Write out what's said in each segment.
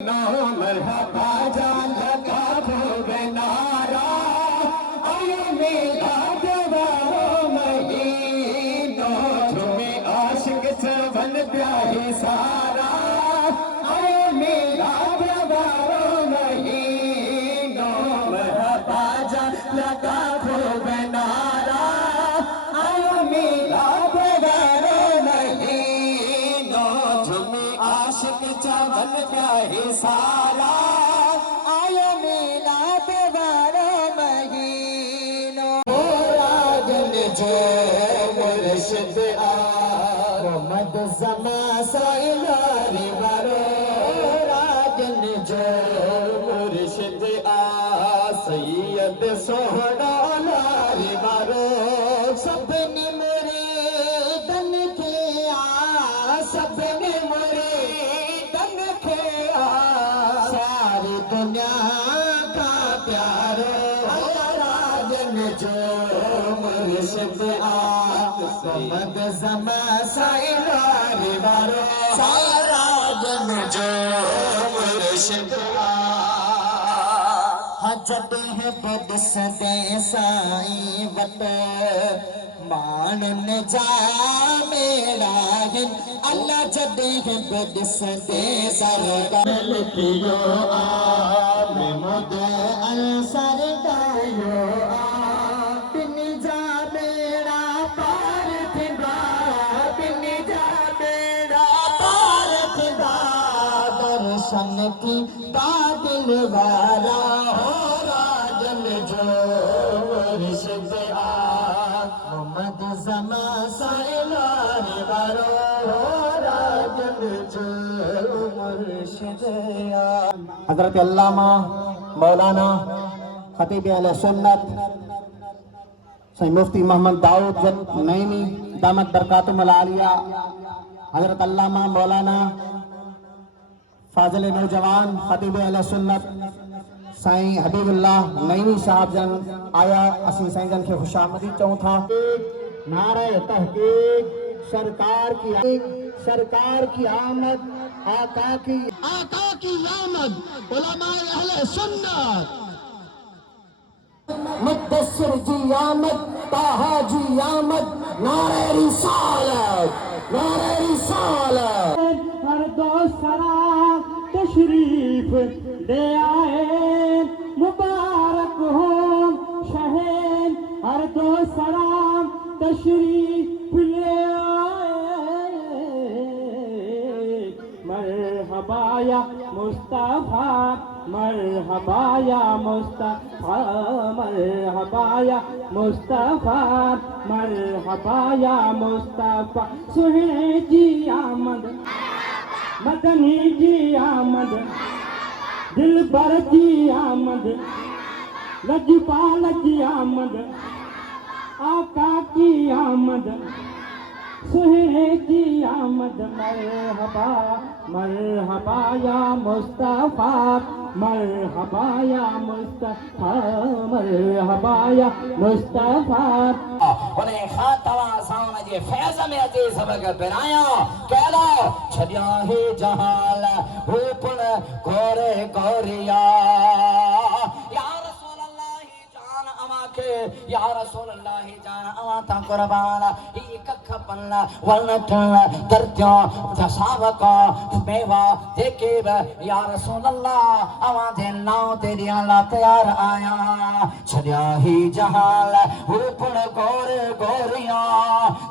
मरहबा जान लगा खूब नारा आयो मेरा जवारो महीनों तुम्हें आशिक चवन प्यारे सारा आयो मेरा जवारो महीनों मरहबा जान लगा खूब नारा आयो मेरा जवारो महीनों तुम्हें आशिक चवन प्यारे सारा आयो मेला देवारो महीनो राजन जो मुर्शिद आ मोहम्मद जमा साइलारी बारो राजन जो मुर्शिद आ सैयद सोहरा लारी बारो सबने मुरीदन के आ सबने मुरीदन के सारी दुनिया का प्यारो राजन जो मुर्शिद मोहम्मद जमा साइलारी बारो सारा जन जो मुर्शिद हजत है बदस दे साई वत मान न जा मेरा हिन अल्लाह जदे है बदस दे सरकार लिखियो आ मैं मुद अंसर दायो आ बिन जा मेरा पार थिंदा बिन जा मेरा पार थिंदा दर्शन की बादल वाला हो राजन जो मुर्शिद आ मोहम्मद जमा साइलारी बारो हो राजन जो मुर्शिद आ हजरत अल्लामा मौलाना खतीब अहले सुन्नत सही मुफ्ती मोहम्मद दाऊद नईमी दामत बरकातुहुल आलिया हजरत अल्लामा मौलाना फाजिल नौजवान खतीब अहले सुन्नत साईं हबीबुल्लाह नईमी साहब जन आया असी साईं जन के खुशामदी चऊं था नारे तहकीक सरकार की आमद आका की आमद उलमाए अहले सुन्नत मुद्दस्सिर जी आमद ताहा जी आमद नारे रिसालत हर दो सरा तशरीफ दे आए मुबारक हो शहन हर दो सरा तशरीफ ले आए मरहबा या मुस्तफा मरहबा या मुस्तफा मरहबा या मुस्तफा मरहबा या मुस्तफा सुहे जी आमद मदनी जी आमद दिलबर जी आमद लजपाल जी आमद आका की आमद सुहे की आमद मरहबा या मुस्तफा मरहबा या मुस्तफा मरहबा या मुस्तफा उन्हें खातवा सामने जे फैज़ में अचे सबक बिनाया कह दो छडिया ही जहाल रूपन गोरे गोरिया या रसूल अल्लाह जान अमा के या रसूल अल्लाह जान अमा ता कुर्बान ही कख पन वन दर्जो जसावका मेवा देखे या रसूल अल्लाह अमा दे नाव तेरी अल्लाह तैयार आया छडिया ही जहाल रूपन गोरे गोरिया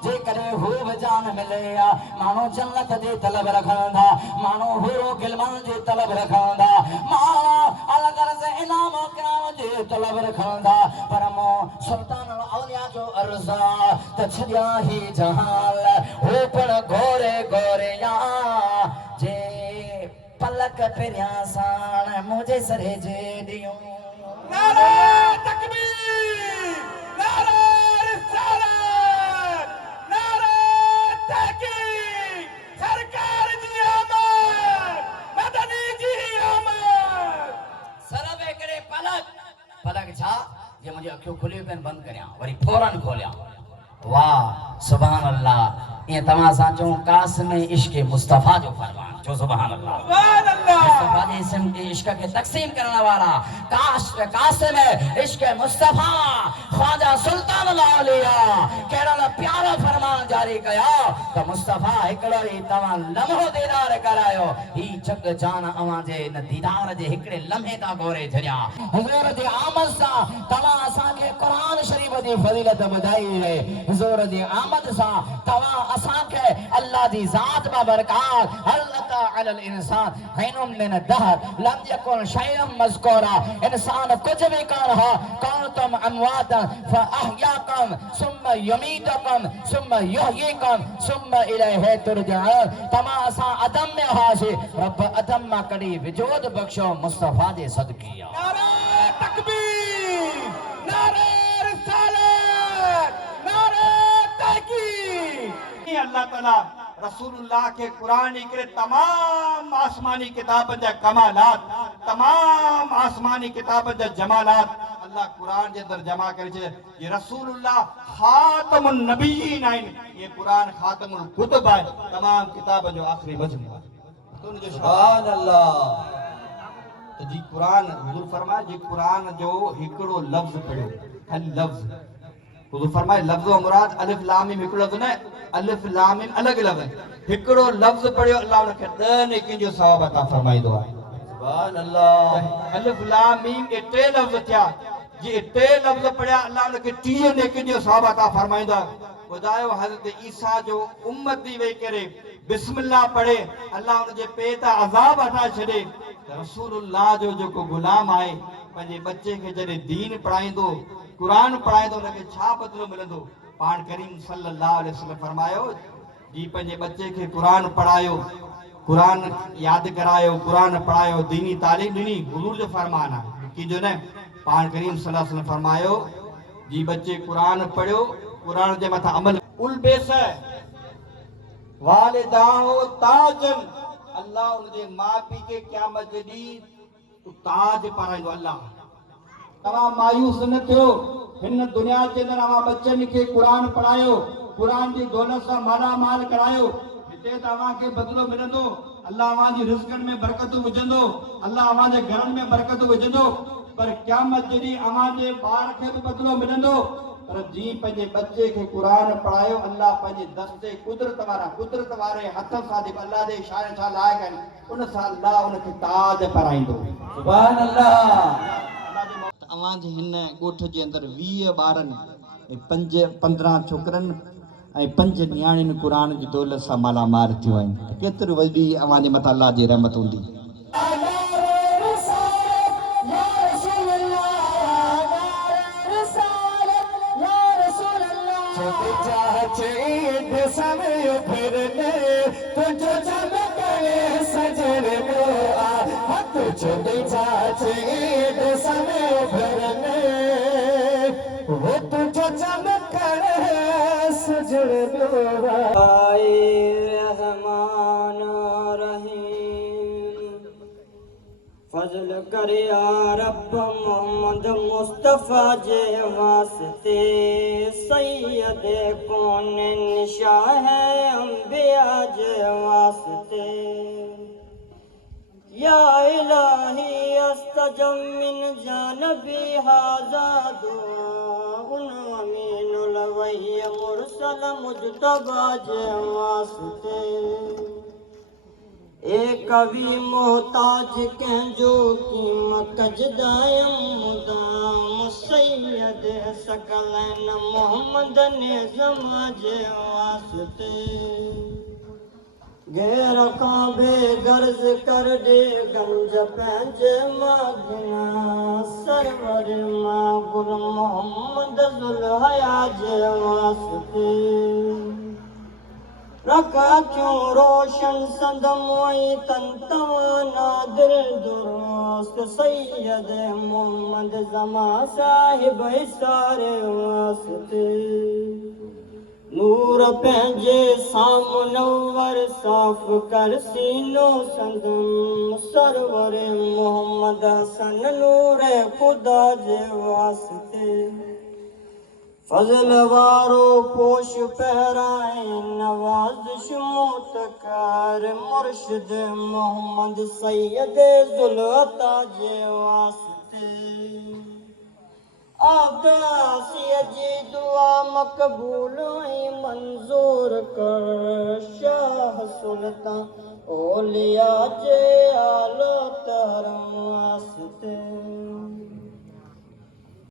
जे करे खूब जान मिले मानो जन्नत दे तलब रखंदा मानो हुरो गिलमान जे तलब रखंदा मानो अलगर से इनाम कराम जे तलब रखंदा पर मो सुल्तान औलिया जो अर्जा त छडिया ही जहाल ऊपर गोरे गोरिया जे पलक पेरिया साण मुझे सरे जे दियो नारे तकबीर नारे रिसालत नारे तहकीक सरकार जी आमद मदनी जी आमद सरबे करे पलक छा जे मुझे अखियों खुली पेन बंद करया वरी फौरन खोलिया वाह सुभान अल्लाह ये तमा साचो कास में इश्क मुस्तफा जो फरमान जो सुभान अल्लाह मुस्तफा जे इस्म के इश्क के तकसीम करने वाला कासिम इश्क मुस्तफा ख्वाजा सुल्तान औलिया केड़ा न प्यारा फरमान जारी कया त मुस्तफा एकड़ो ही तवा लम्हो दीदार करायो ही जग जान अवां जे न दीदार जे हिकड़े लम्हे ता गोरे छड़िया हुजूर जे आमद सा तवा असा के कुरान शरीफ दी फजीलत बुधाई है हुजूर जे आमद सा तवा असा के अल्लाह दी जात बा बरकत अल्लाह अलल इंसान हिनुम मिन दहर लम यकुन शैअन मज़कूरा इंसान कुछ भी कर रहा कौन तुम अमवात फअहयाकुम सुम्मा यमीतुकुम सुम्मा युहयीकुम सुम्मा इलैहि तुरजऊन तमा असा अदम में हासी रब अदम मा कड़ी वजूद बख्शो मुस्तफा दे सदके नारे तकबीर नारे रिसालत नारे तहकीक अल्लाह ताला रसूलुल्लाह के कुरान के तमाम आसमानी किताब जा कमालात तमाम आसमानी किताब जा जमालात अल्लाह कुरान के अंदर जमा करे छे ये रसूलुल्लाह खातमुन नबियीन आइन ये कुरान खातमुल कुतुब है तमाम किताब जो आखिरी मजमू तो जो सुभान अल्लाह तो जी कुरान हुजूर फरमाए जी कुरान जो हिकड़ो लफ्ज पढ़ो खाली लफ्ज हुजूर फरमाए लफ्ज व मुराद अलिफ लाम मीम हिकड़ो तो न अलिफ लाम मीम अलग लफ्ज हिकड़ो लफ्ज पढ़ियो अल्लाह उनके 10 नेकिन जो सवाब अता फरमाइदो है सुभान अल्लाह अलिफ लाम मीम ए टे लफ्ज थिया जी टे लफ्ज पढ़िया अल्लाह उनके 30 नेकिन जो सवाब अता फरमाइदो बुधायो हजरत ईसा जो उम्मत दी वे करे बिस्मिल्लाह पढ़े अल्लाह उनके पेता अजाब हटा छड़े रसूलुल्लाह जो को गुलाम आए पंजे बच्चे के जरे दीन पढ़ाइंदो कुरान पढ़ाइंदो उनके छा बदलो मिलंदो पाण करीम सल्लल्लाहु अलैहि वसल्लम फरमायो जी पंजे बच्चे के कुरान पढ़ायो कुरान याद करायो कुरान पढ़ायो दीनी तालीम दी हुजूर जो फरमान है कि जो ने पाण करीम सल्लल्लाहु अलैहि वसल्लम फरमायो जी बच्चे कुरान पढ़ियो कुरान जे मथा अमल उल बेस वालिदाओ ताजन अल्लाह उनके मां पी के क़यामत जदी ताज पाराइंदो अल्लाह तवा मायूस न थियो हिन दुनिया के अंदर आवा बच्चन के कुरान पढ़ायो कुरान की दौलत से माला माल करायो हिते तवा के बदलो मिलंदो अल्लाह आवा जी रिज़्क़न में बरकत विझंदो अल्लाह आवा जे घरन में बरकत विझंदो पर क़यामत जदी आवा जे बार के भी बदलो मिलंदो पर जी पंजे बच्चे के कुरान पढ़ायो अल्लाह पंजे दस्ते कुदरत वारे हथ सा दे अल्लाह दे इशारे सा लाए गन उन सा अल्लाह उनके ताज पराइंदो सुभान अल्लाह आवाज हिन गोठ जे अंदर 20 ॿारन 15 छोकरन ऐं 5 न्याणियुनि कुरान जी दौलत सां मालामाल थियूं आहिनि केतिरी वॾी अवां जे मथां अल्लाह जी रहमत हूंदी फजल कर या रब मोहम्मद मुस्तफा जे वास्ते सैयद कौन निशा है अंबिया जे वास्ते या इलाही अस्तजब मिन जानबी हाजा दुआ उन अमीनुल वही मुरसल मुजतबा जे वास्ते ए कवि मोहताज कंहिंजो कीम कजदायम मुदाम सैयद सकलैन मोहम्मद निज़म जे वास्ते गैर खां बेगर्ज कर दे गंज पंहिंजे मगना सरवर मां गुल मोहम्मद ज़ुल्हया जे वास्ते रखा क्यों रोशन संदम वही तन तवाना दिल दुरुस्त सैयद मोहम्मद जमा साहिब सारे वास्ते नूर पंहिंजे सामुनवर साफ कर सीनो संदम सरवर मोहम्मद हसन नूर खुदा जे वास्ते फजल वारो पोश पहराए नवाज़िश मुतकर मुर्शिद मोहम्मद सैयद जुल्ता जे वास्ते आगासी जी दुआ मकबूल ऐं मंजूर कर शाह सुल्तान ओलिया जे